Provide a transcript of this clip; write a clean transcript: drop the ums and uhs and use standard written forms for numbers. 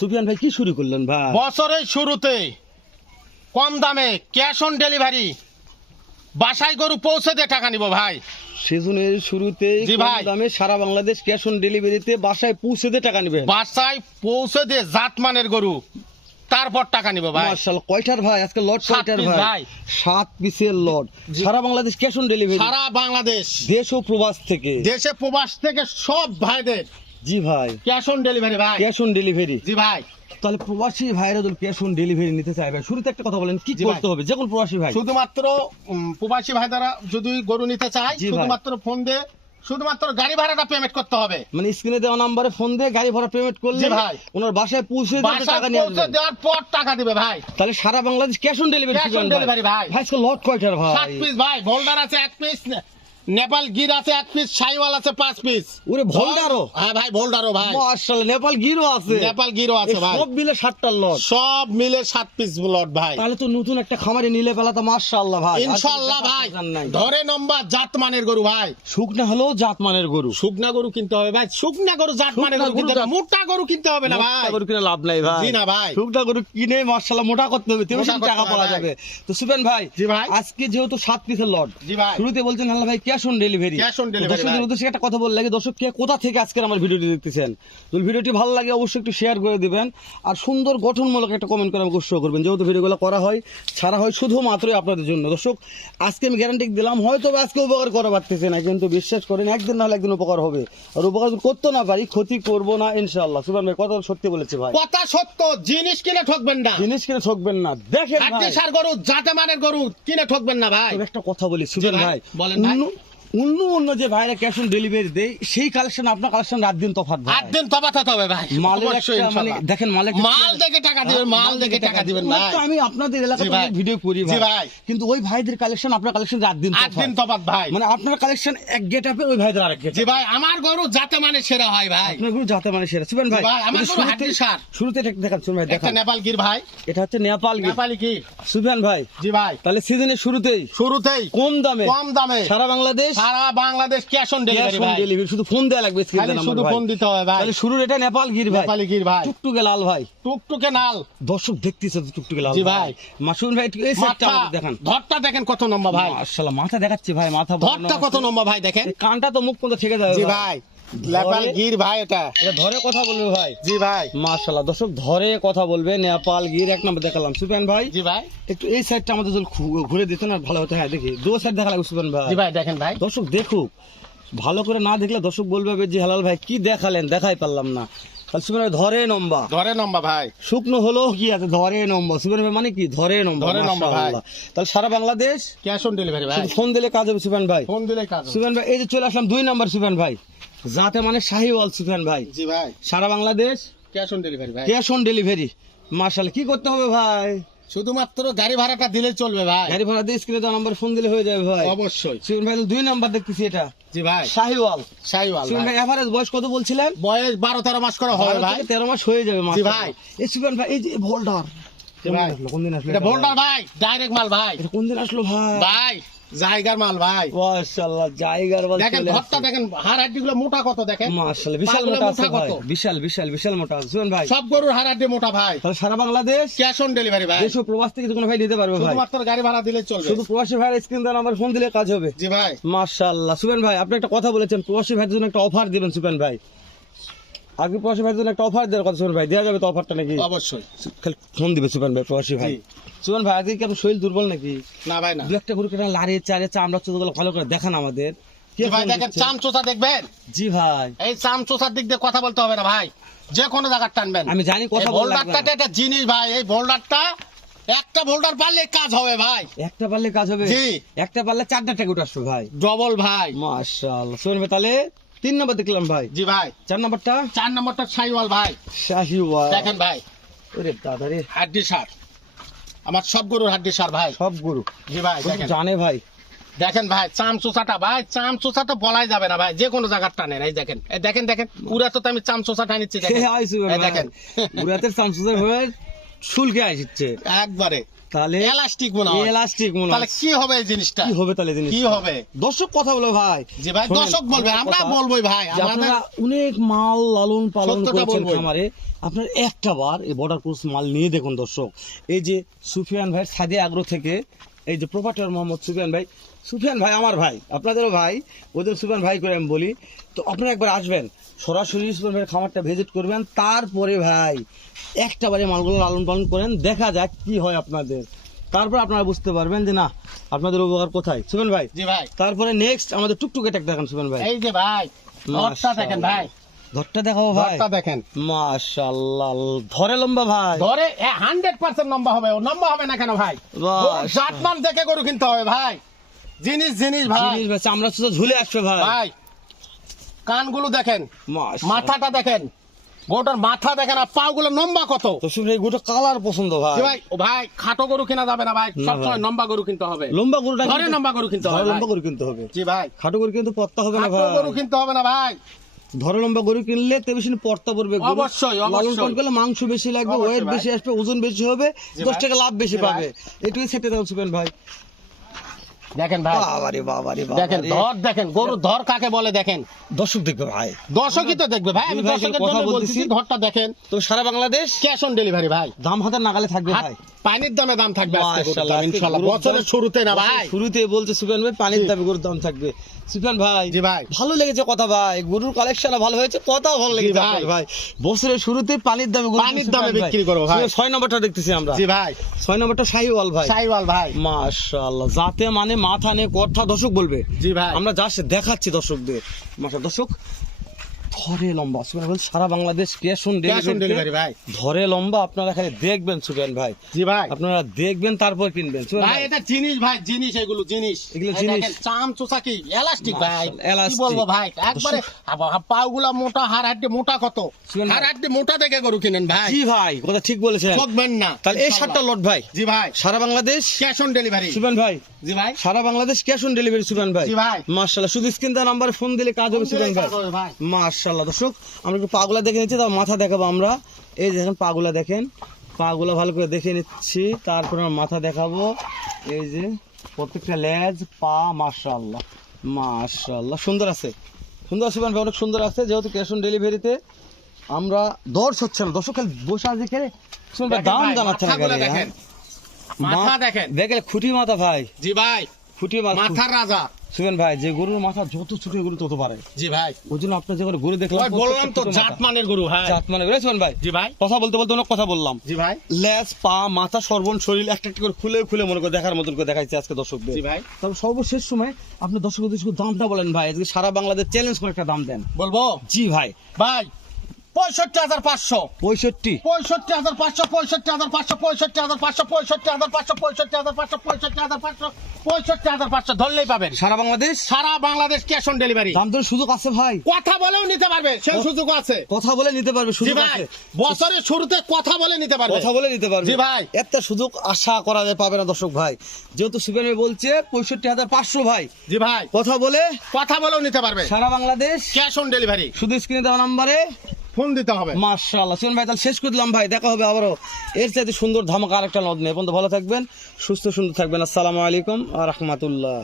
সুফিয়ান ভাই কি শুরু করলেন ভাই? বছরের শুরুতে কম দামে ক্যাশ অন ডেলিভারি, বাসায় গরু পৌঁছে দিয়ে টাকা নিব ভাই। সিজনের শুরুতে জি কম ভাই। দামে সারা বাংলাদেশ ক্যাশ অন ডেলিভারিতে বাসায় পৌঁছে দিয়ে টাকা নেবেন। বাসায় পৌঁছে দিয়ে জাতমানের গরু, তারপর টাকা নিব ভাই। মাশাআল্লাহ, কয়টার ভাই আজকে লট? 7 কয়টার পিস ভাই? ভাই। 7 পিসের লট, সারা বাংলাদেশ ক্যাশ অন ডেলিভারি, সারা বাংলাদেশ, দেশ ও প্রবাস থেকে। দেশে প্রবাস থেকে সব ভাইদের জি ভাই, ক্যাশ অন ডেলিভারি ভাই। Cash on delivery. জি ভাই। তাহলে প্রবাসী ভাইরা যদি ক্যাশ অন ডেলিভারি নিতে চায় ভাই, শুরুতে একটা কথা বলেন, কি জি ভাই। করতে হবে? যে কোন প্রবাসী ভাই শুধুমাত্র প্রবাসী ভাই দ্বারা যদি গরু নিতে চায়, জি ভাই। শুধুমাত্র ফোন দিয়ে শুধুমাত্র গাড়ি ভাড়াটা পেমেন্ট করতে হবে। মানে স্ক্রিনে দেওয়া নাম্বারে ফোন দিয়ে গাড়ি ভাড়া পেমেন্ট করলে জি ভাই। ওনার বাসায় পৌঁছে দিয়ে বাসায় টাকা নিয়ে পৌঁছে আসবেন। দেওয়ার পর টাকা দিবে ভাই। তাহলে সারা Bangladesh cash on delivery. Cash on delivery ভাই। ভাই আজকে লট কয়টার 7 ভাই? পিস ভাই, ভোল্ডার আছে 1 পিস, নেপাল গির আছে 1 পিস, শাইওয়াল আছে 5 পিস। ওরে ভোল্ডারও? হ্যাঁ ভাই, ভোল্ডারও ভাই। মাশাআল্লাহ, নেপাল গিরও আছে। নেপাল গিরও আছে এই ভাই। সব মিলে 7টা লট। সব মিলে 7 পিস লট ভাই। তাহলে তো নতুন একটা খামারে নিলে পেলা তো মাশাআল্লাহ ভাই। ইনশাআল্লাহ ভাই। ধরে নম্বর জাতমানের গরু ভাই। শুকনা হলেও জাতমানের গরু। শুকনা গরু কিনতে হবে ভাই, শুকনা গরু জাতমানের গরু কিনতে হবে, মোটা গরু কিনতে হবে না ভাই। মোটা গরু কিনে লাভ নাই ভাই। জি না ভাই। শুকনা গরু কিনে মাশাআল্লাহ মোটা করতে হবে, তবে মোটা সেই করতে টাকা হবে পাওয়া ভাই। যাবে। তো সুফিয়ান ভাই, জি ভাই। আজকে যেহেতু 7 পিসের লট, জি ভাই। শুরুতে বলছেন আল্লাহ ভাই cash on delivery. Cash on delivery দর্শকদের ভাই। উদ্দেশ্যে একটা কথা বললে, দর্শক কে কোথা থেকে আজকের আমার ভিডিওটি দেখতেছেন, যদি ভিডিওটি ভালো লাগে অবশ্যই একটু শেয়ার করে দিবেন, আর সুন্দর গঠনমূলক একটা কমেন্ট করে আমাকে উৎসাহ করবেন। যেহেতু ভিডিওগুলো করা হয়, ছাড়া হয় শুধুমাত্রই আপনাদের জন্য। দর্শক আজকে আমি গ্যারান্টি দিলাম, হয়তো আজকে উপকার করা পারতেছে না, কিন্তু বিশ্বাস করেন একদিন না হলে একদিন উপকার হবে। আর উপকার যদি করতে না পারি, ক্ষতি করবো না ইনশাআল্লাহ। সুফিয়ান ভাই কথা সত্যি বলেছে ভাই। কথা সত্য, জিনিস কিনে ঠকবেন না। জিনিস কিনে ঠকবেন না। দেখেন ভাই, হাড্ডি সার গরু, জাতমানের গরু কিনে ঠকবেন না ভাই। তবে একটা কথা বলি সুফিয়ান জি ভাই, ভাই, বলেন ভাই। অন্য যে ভাইরা ক্যাশ অন ডেলিভারি দেয়, সেই কালেকশন আপনার কালেকশন রাত দিন তফাৎ ভাই। 8 দিন তফাৎ হতে হবে ভাই। মালের অবশ্যই একটা মানে ইনশাআল্লাহ। দেখেন, মাল দেখে টাকা দিবেন, মাল দেখে টাকা দিবেন ভাই। তো আমি আপনাদের জি এলাকাতে ভাই। অনেক ভিডিও করি জি ভাই, ভাই। কিন্তু ওই ভাইদের কালেকশন আপনার কালেকশন রাত দিন 8 দিন তফাৎ ভাই। মানে আপনার কালেকশন এক গেট আপে, ওই ভাইদের আরেক গেট। জি ভাই, আমার গরু জাতমানের সেরা হয় ভাই। আপনার গুলো যাতে মানে সেরা। সুফিয়ান ভাই, জি ভাই, আমার এটা গরু শুরুতে- হাড্ডি সার। শুরুতে এটা দেখান সুফিয়ান ভাই, একটা দেখান। নেপাল গির ভাই। এটা হচ্ছে নেপাল গির। নেপালি গির। সুফিয়ান ভাই, জি ভাই। তাহলে সিজনের শুরুতেই শুরুতেই কম দামে কম দামে সারা বাংলাদেশ সারা Bangladesh cash on cash delivery on ভাই। ডেলিভারি। শুধু ফোন দেয়া লাগবে, স্ক্রিনে খালি নাম্বার শুধু ভাই। ফোন দিতে হবে ভাই। তাহলে শুরুর এটা নেপাল গির ভাই, নেপালি গির ভাই। টুকটুকে লাল ভাই। টুকটুকে নাল। দর্শক দেখতেছে তো টুকটুকে লাল জি ভাই। মাসুম ভাই, একটু এই সাইডটা মাথা, আমাদের দেখান। ধরটা দেখেন কত লম্বা ভাই। মাশাআল্লাহ, মাথা দেখাচ্ছে ভাই, মাথা বড় ধরটা না। কত লম্বা ভাই দেখেন। এই কানটা তো মুখ পর্যন্ত থেকে যাবে জি ভাই, নেপাল গির ভাই এটা। এটা ধরে কথা বলবে ভাই। জি ভাই। মাশাআল্লাহ, দর্শক ধরে কথা বলবে। নেপাল গির 1 নম্বর দেখালাম। সুফিয়ান ভাই, জি ভাই। একটু এই সাইডটা আমাদের যদি ঘুরে দিতেন না ভালো হতো। হ্যাঁ দেখি, দু সাইড দেখা লাগবে সুফিয়ান ভাই। জি ভাই দেখেন ভাই। দর্শক দেখুক, ভালো করে না দেখলে দর্শক বলবে যে হালাল ভাই কি দেখালেন, দেখাই পারলাম না। তাহলে সুফিয়ান ভাই ধরে নম্বা, ধরে লম্বা ভাই। শুকনো হলো কি আছে, ধরে নম্বর। সুফিয়ান ভাই মানে কি, ধরে নম্বর। ধরে নম্বর ভাই। মাশাআল্লাহ। তাহলে সারা বাংলাদেশ ক্যাশ অন ডেলিভারি ভাই। শুধু ফোন দিলে কাজ হবে সুফিয়ান ভাই। ফোন দিলে কাজ হবে। সুফিয়ান ভাই, এই যে চলে আসলাম 2 নম্বর সুফিয়ান ভাই, যাতে মানে শাহিওয়াল সুফিয়ান ভাই। জি ভাই, সারা বাংলাদেশ ক্যাশ অন ডেলিভারি ভাই। Cash on delivery. মাশাআল্লাহ, কি করতে হবে ভাই? শুধুমাত্র গাড়ি ভাড়াটা দিলে চলবে ভাই। গাড়ি ভাড়া দিয়ে স্ক্রিনে দেওয়া নাম্বার ফোন দিলে হয়ে যাবে ভাই। অবশ্যই। সুফিয়ান ভাই 2 নাম্বার দেখতেছি, এটা জি ভাই, শাহিওয়াল। শাইওয়াল সুফিয়ান ভাই। ভাই এভারেজ বয়স কত বলছিলেন? বয়স 12-13 মাস করে হবে 12 ভাই। থেকে 13 মাস হয়ে যাবে জি ভাই। এই সুফিয়ান ভাই, এই যে ভোল্ডার জি ভাই। কোন দিন আসলো? এটা বোল্ডার ভাই, ডাইরেক্ট মাল ভাই। এটা কোন দিন আসলো ভাই? ভাই জায়গার মাল ভাই। মাশাআল্লাহ, জায়গার বল দেখেন চলে ধরটা আসছে। দেখেন, হাড় হাড্ডি গুলো মোটা কত দেখেন। মাশাআল্লাহ, বিশাল পাগুলো মোটা আছে মোটা ভাই, কত। বিশাল বিশাল বিশাল মোটা আছে সুফিয়ান ভাই। সব গরুর হাড় হাড্ডি মোটা ভাই। তাহলে সারা বাংলাদেশ ক্যাশ অন ডেলিভারি ভাই। দেশ ও প্রবাস থেকে যে কোনো ভাই নিতে পারবে ভাই। শুধুমাত্র গাড়ি ভাড়া দিলে চলবে। শুধু প্রবাসী ভাইয়ের স্ক্রিন দেওয়া নাম্বার ফোন দিলে কাজ হবে। জি ভাই। মাশাআল্লাহ। সুফিয়ান ভাই, আপনি একটা কথা বলেছেন, প্রবাসী ভাইদের জন্য একটা অফার দিবেন সুফিয়ান ভাই। আগে প্রবাসী ভাইদের জন্য একটা অফার দেওয়ার কথা সুফিয়ান ভাই, দেওয়া যাবে তো অফারটা নাকি? অবশ্যই। খালি ফোন দিবে সুফিয়ান ভাই, প্রবাসী ভাই। জি। সুফিয়ান ভাই, আজকে কি আপনার শরীর দুর্বল নাকি? না ভাই না। দু একটা গরু কেটে লাড়িয়ে চাড়িয়ে চামড়া চোখগুলো ভালো করে দেখান আমাদের। কে জি ভাই ফোন দেখেন, দিচ্ছে? চামচোচা দেখবেন। জি ভাই, এই চামচোচার দিক দিয়ে কথা বলতে হবে না ভাই, যে কোনো জায়গায় টানবেন। আমি জানি কথা এই বলা লাগবে বোল্ডারটা না। একটা জিনিস ভাই। এই বোল্ডারটা একটা বোল্ডার পারলে কাজ হবে ভাই। একটা পারলে কাজ হবে। জি। একটা পারলে 4টা টেকুট আসবে ভাই। ডবল ভাই। মাশাআল্লাহ। সুফিয়ান ভাই, তাহলে 3 নম্বর দেখলাম ভাই। জি ভাই। 4 নম্বরটা 4 নম্বরটা শাইওয়াল ভাই। শাহিওয়াল। দেখেন ভাই, ওরে দাদা রে, হাড্ডি সার। আমার সব গরুর হাড্ডি সার ভাই। সব গরু জি ভাই গরু দেখেন। জানে ভাই। দেখেন ভাই, চামচোচাটা ভাই, চামচোচাটা বলাই যাবে না ভাই, যে কোনো জায়গার টানেন। এই দেখেন, এই দেখেন দেখেন, পুরা তো আমি চামচোচা টানিচ্ছি দেখেন। হে আইসু এই দেখেন। মুরাতের সামসুদের হয়ে শুলকে আসছে একবারে তাহলে এলাস্টিক মনে হয় এলাস্টিক মনে তাহলে হয়। কি হবে এই জিনিসটা কি হবে তাহলে জিনিস? কি হবে দর্শক কথা বলো ভাই। জি ভাই শোনেন, দর্শক বলবে আমার আমরা কথা, বলবোই ভাই যে আমাদের আপনারা অনেক মাল লালন পালন সত্যটা করছেন বলবোই। খামারে, আপনার একটা বার এই বর্ডার ক্রস মাল নিয়ে দেখুন দর্শক। এই যে সুফিয়ান ভাই সাদিয়া আগ্রো থেকে, এই যে প্রোপাইটর মোহাম্মদ সুফিয়ান ভাই, সুফিয়ান ভাই আমার ভাই, আপনাদেরও ভাই, ওদের সুফিয়ান ভাই করে আমি বলি। তো আপনারা একবার আসবেন, সরাসরি সুফিয়ান ভাইয়ের খামারটা ভিজিট করবেন, তারপরে ভাই একটা বারে মালগুলো লালন পালন করেন, দেখা যাক কি হয় আপনাদের, তারপর আপনারা বুঝতে পারবেন যে না আপনাদের উপকার কোথায়। সুফিয়ান ভাই জি ভাই তারপরে নেক্সট আমাদের টুকটুকে ট্যাগ দেখান সুফিয়ান ভাই। এই যে ভাই ধরটা দেখেন ভাই ধরটা দেখাবো ভাই, ধরটা দেখেন মাশাআল্লাহ, ধরে লম্বা ভাই, ধরে 100% লম্বা হবে ও লম্বা হবে না কেন ভাই বাহ। জাতমান দেখে গরু কিনতে হবে ভাই জিনিস জিনিস ভাই জিনিস ভাই চামড়া তো ঝুলে আসবে ভাই, ভাই কানগুলো দেখেন মাশাআল্লাহ। মাথাটা দেখেন গোটার মাথা দেখেন আর পাগুলো লম্বা কত তো শুনে গোটা কালার পছন্দ ভাই, জি ভাই ও ভাই খাটো গরু কিনা যাবে না ভাই না সবসময় ভাই। লম্বা গরু কিনতে হবে লম্বা গরুটা ধরে লম্বা গরু কিনতে হবে ধরে লম্বা ভাই। গরু কিনতে হবে, জি ভাই খাটো গরু কিন্তু পড়তা হবে না খাটো ভাই, গরু কিনতে হবে না ভাই ধরে লম্বা গরু কিনলে তে বেশি পড়তা পড়বে, গরু অবশ্যই, অবশ্যই। লালন পালন করলে মাংস বেশি লাগবে, অবশ্যই ওয়েট ভাই। বেশি আসবে, ওজন বেশি হবে, জি 10 ভাই। টাকা লাভ বেশি জি ভাই। পাবে, এটুকুই সেটে দাও সুফিয়ান ভাই। দেখেন ভাই বাবারে বাবারে দেখেন বাবারে, ধর দেখেন গরু ধর কাকে বলে দেখেন দর্শক দেখবে ভাই। দর্শকই তো দেখবে ভাই আমি জি ভাই, দর্শকের কথা জন্য বলতেছি। বলতেছি ধরটা দেখেন তো সারা বাংলাদেশ ক্যাশ অন ডেলিভারি ভাই দাম হাতের নাগালে থাকবে ভাই, পানির দামে দাম থাকবে আজকে গরুর মাশাআল্লাহ, দাম, আজকে ইনশাআল্লাহ গরুর বছরের দাম- শুরুতে না ভাই শুরুতে বলছে সুফিয়ান ভাই পানির দামে গরুর দাম থাকবে। সুফিয়ান ভাই জি ভাই ভালো লেগেছে কথা ভাই, গরুর কালেকশন ভালো হয়েছে, কথা ভালো লেগেছে ভাই। আপনার ভাই। বছরের শুরুতে পানির দামে গরু পানির সুফিয়ান দামে ভাই। বিক্রি করবো ভাই। 6 নম্বরটা দেখতেছি আমরা, জি ভাই 6 নম্বরটা শাহিওয়াল ভাই, সাইওয়াল ভাই মাশাআল্লাহ, যাতে মানে মাথা নিয়ে কথা দর্শক বলবে, জি ভাই আমরা জাস্ট দেখাচ্ছি দর্শকদের। মাশাআল্লাহ দর্শক, ধরে লম্বা সুফিয়ান ভাই, সারা Bangladesh cash on cash on delivery ভাই ধরে লম্বা, আপনারা খালি দেখবেন সুফিয়ান ভাই, জি ভাই আপনারা দেখবেন তারপর কিনবেন সুফিয়ান ভাই ভাই। এটা জিনিস ভাই জিনিস এগুলো জিনিস এগুলো এই জিনিস। দেখেন, চাম চোষা কি এলাস্টিক ভাই মাশাআল্লাহ, elastic। কি বলবো ভাই একবারে পাগুলা মোটা হাড় হাড্ডি মোটা কত শুনেন ভাই। হাড় হাড্ডি মোটা দেখে গরু কিনেন ভাই জি ভাই কথা ঠিক বলেছেন। ঠকবেন না তাহলে এই 7টা লট ভাই জি ভাই সারা Bangladesh cash on delivery Sufian ভাই, জি ভাই সারা Bangladesh cash on delivery Sufian ভাই, জি ভাই মাশাআল্লাহ, শুধু স্ক্রিন দেওয়া নাম্বারে ফোন দিলে কাজ হবে সুফিয়ান ভাই, ভাই মাশাআল্লাহ। দর্শক আমরা একটু পাগুলা দেখে নিচ্ছি, তারপর মাথা দেখাবো আমরা। এই দেখেন পাগুলা দেখেন, পাগুলা ভালো করে দেখে নিচ্ছি, তারপর আমরা মাথা দেখাবো। এই যে প্রত্যেকটা লেজ পা মাশাআল্লাহ মাশাআল্লাহ সুন্দর আছে, সুন্দর আছে সুফিয়ান ভাই, অনেক সুন্দর আছে। যেহেতু ক্যাশ অন ডেলিভারিতে আমরা দর্শ হচ্ছে না, দর্শক খালি বসে আছে খেলে সুফিয়ান ভাই দাম জানাচ্ছে না মাথাগুলো খালি, দেখেন হ্যাঁ? মাথা দেখেন দেখলে খুঁটি মাথা ভাই, জি ভাই খুঁটি মাথা মাথার রাজা সুফিয়ান ভাই, যে গরুর মাথা যত ছোট গরু তত পারে, জি ভাই ওই জন্য আপনার যে গরু দেখলাম ওই বললাম তো জাতমানের গরু ভাই জাত মানে সুফিয়ান ভাই, জি ভাই কথা বলতে বলতে অনেক কথা বললাম। জি ভাই লেজ পা মাথা সর্বন শরীর একটা একটা করে খুলে খুলে মনে করে দেখার মতন করে দেখাইছে আজকে দর্শকদের। জি ভাই তবে সর্বশেষ সময় আপনি দর্শকদের শুধু দামটা বলেন ভাই, আজকে সারা বাংলাদেশ চ্যালেঞ্জ করে একটা দাম দেন। বলবো জি ভাই, ভাই 65,500 65 65,500 65,500 65,500 65,500 65,500 65,500 65,500 ধরলেই পাবেন সারা বাংলাদেশ সারা বাংলাদেশ ক্যাশ অন ডেলিভারি দাম দেওয়ার সুযোগ আছে ভাই, কথা বলেও নিতে পারবে সেই সুযোগ আছে কথা বলে নিতে পারবে, জি সুযোগ ভাই আছে, বছরের শুরুতে কথা বলে নিতে পারবে কথা বলে নিতে পারবে জি ভাই একটা সুযোগ আশা করা যায় পাবে না দর্শক ভাই। যেহেতু সুফিয়ান ভাই বলছে 65,500 ভাই, জি ভাই কথা বলে কথা বলেও নিতে পারবে সারা বাংলাদেশ ক্যাশ অন ডেলিভারি শুধু স্ক্রিনে দেওয়া নাম্বারে ফোন দিতে হবে মাশাআল্লাহ। সুফিয়ান ভাই তাহলে শেষ করে দিলাম ভাই, দেখা হবে আবারও এর চাইতে সুন্দর ধামাকা আরেকটা নদ নিয়ে। এখন তো ভালো থাকবেন, সুস্থ সুন্দর থাকবেন। আসসালামু আলাইকুম ওয়া রাহমাতুল্লাহ।